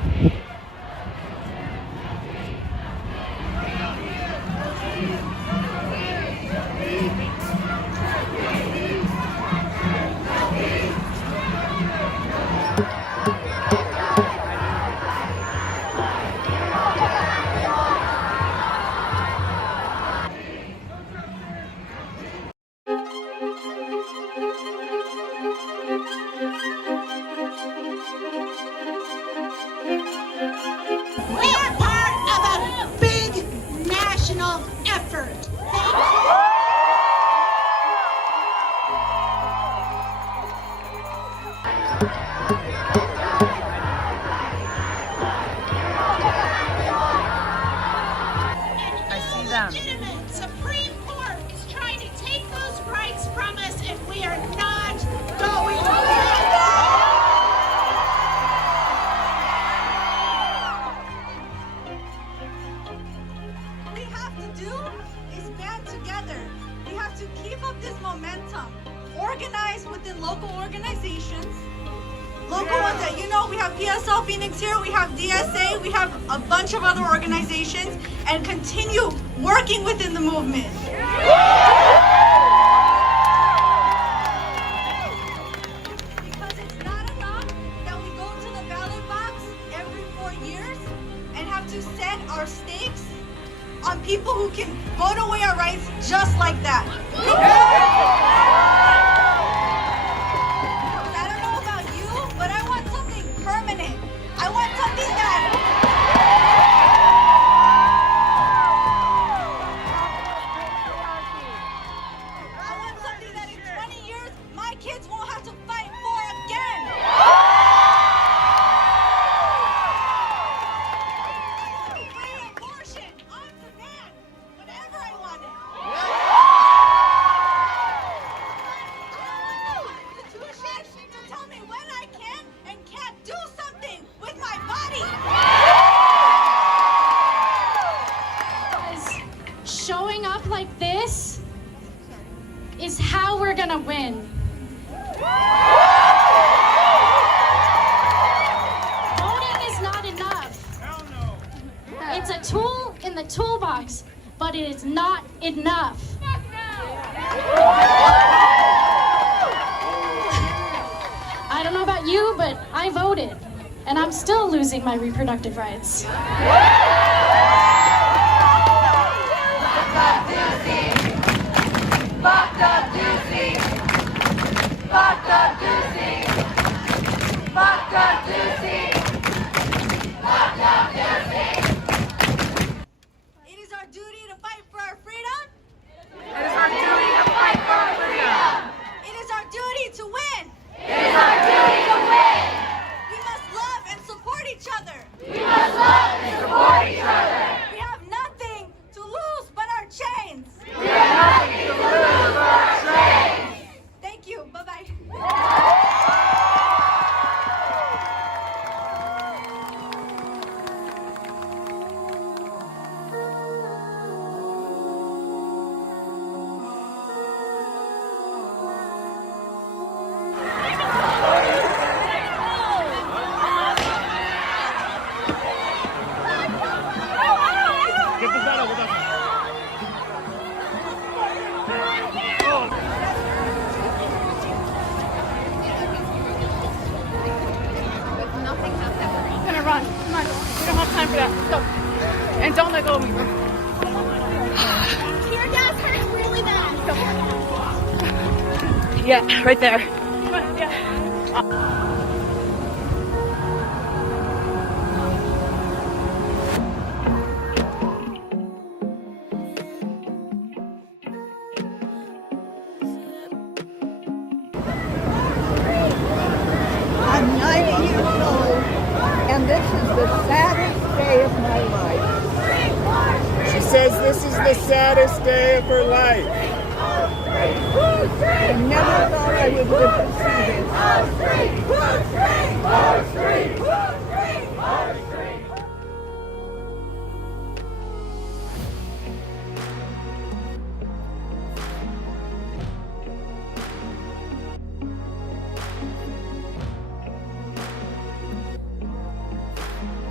Illegitimate Supreme Court is trying to take those rights from us, and we are not going to let What we have to do is band together. We have to keep up this momentum. Organize within local organizations. Local ones that we have PSL Phoenix here, we have DSA, we have a bunch of other organizations, and continue working within the movement. Because it's not enough that we go to the ballot box every 4 years and have to set our stakes on people who can vote away our rights just like that. Showing up like this is how we're gonna win. Voting is not enough. It's a tool in the toolbox, but it is not enough. I don't know about you, but I voted, and I'm still losing my reproductive rights. It is our duty to fight for our freedom. It is our duty to fight for our freedom. It is our duty to win. It is our duty to win. We must love and support each other. We must love and support each other. We have nothing to lose but our chains. We have nothing to lose but our chains. Thank you. Bye-bye. Run. Come on. We don't have time for that. Go. And don't let go of me. Tear gas hurts really bad. Go. Yeah, right there. Come on. Yeah. I'm 90 years old, and this is the saddest day of my life. She says this is the saddest day of her life. I never thought I would live to see this.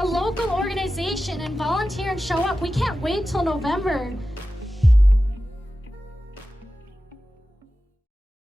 a local organization and volunteer and show up. We can't wait till November.